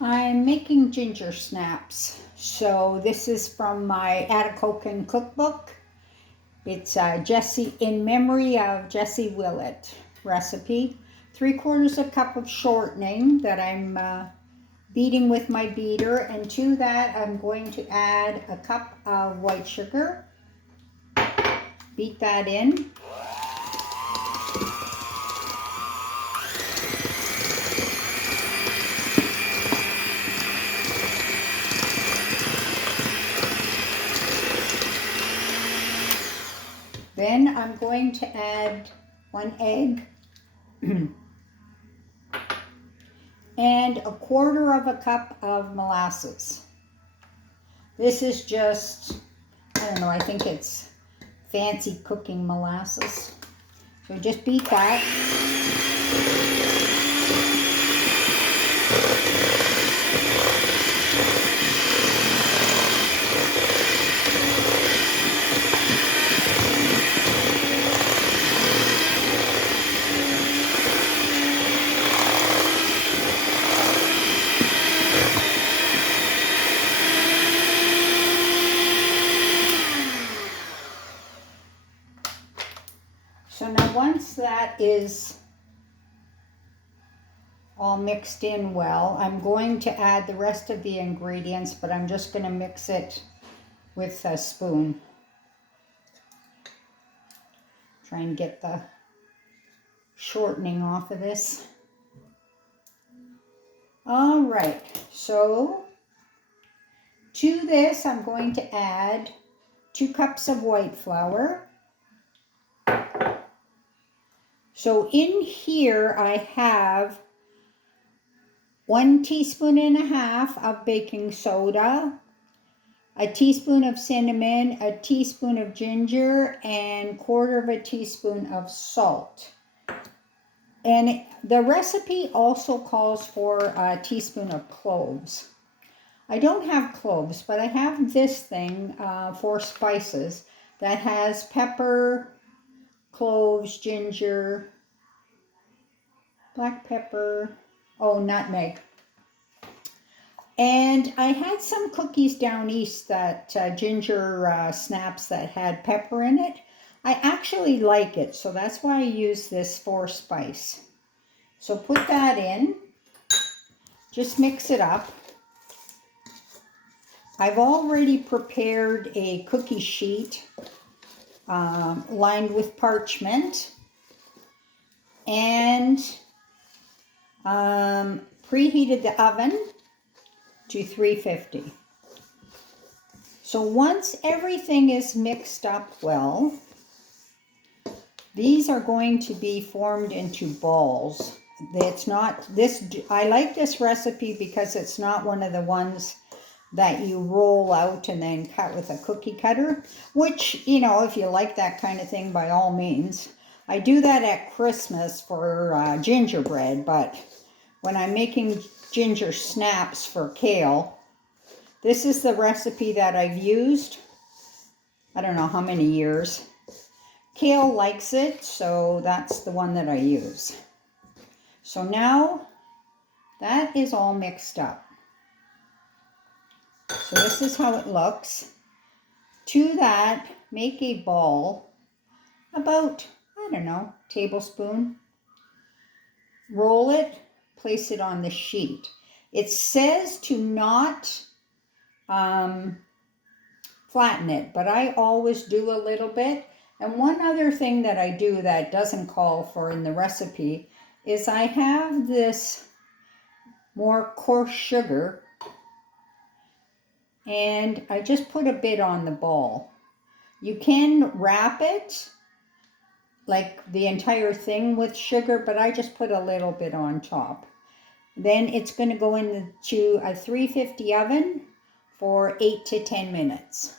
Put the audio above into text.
I'm making ginger snaps. So this is from my Atacocan cookbook. It's Jessie, in memory of Jessie Willett recipe. 3/4 cup of shortening that I'm beating with my beater, and to that I'm going to add a cup of white sugar. Beat that in. Then I'm going to add 1 egg and 1/4 cup of molasses. This is just, I don't know, I think it's fancy cooking molasses. So just beat that. So now once that is all mixed in well, I'm going to add the rest of the ingredients, but I'm just going to mix it with a spoon. Try and get the shortening off of this. All right, so to this I'm going to add 2 cups of white flour. So in here I have 1.5 teaspoons of baking soda, a teaspoon of cinnamon, a teaspoon of ginger, and 1/4 teaspoon of salt. And the recipe also calls for a teaspoon of cloves. I don't have cloves, but I have this thing for spices that has pepper, cloves, ginger, black pepper, nutmeg. And I had some cookies down east that ginger snaps that had pepper in it. I actually like it, so that's why I use this for spice. So put that in, just mix it up. I've already prepared a cookie sheet lined with parchment and preheated the oven to 350. So once everything is mixed up well, these are going to be formed into balls. It's not this, I like this recipe because it's not one of the ones that you roll out and then cut with a cookie cutter, which, you know, if you like that kind of thing, by all means. I do that at Christmas for gingerbread, but when I'm making ginger snaps for kale, this is the recipe that I've used. I don't know how many years. Kale likes it, so that's the one that I use. So now that is all mixed up. So this is how it looks. To that, make a ball about, I don't know, tablespoon. Roll it, place it on the sheet. It says to not flatten it, but I always do a little bit. And one other thing that I do that doesn't call for in the recipe is I have this more coarse sugar, and I just put a bit on the ball. You can wrap it, like the entire thing, with sugar, but I just put a little bit on top. Then it's going to go into a 350 oven for 8 to 10 minutes.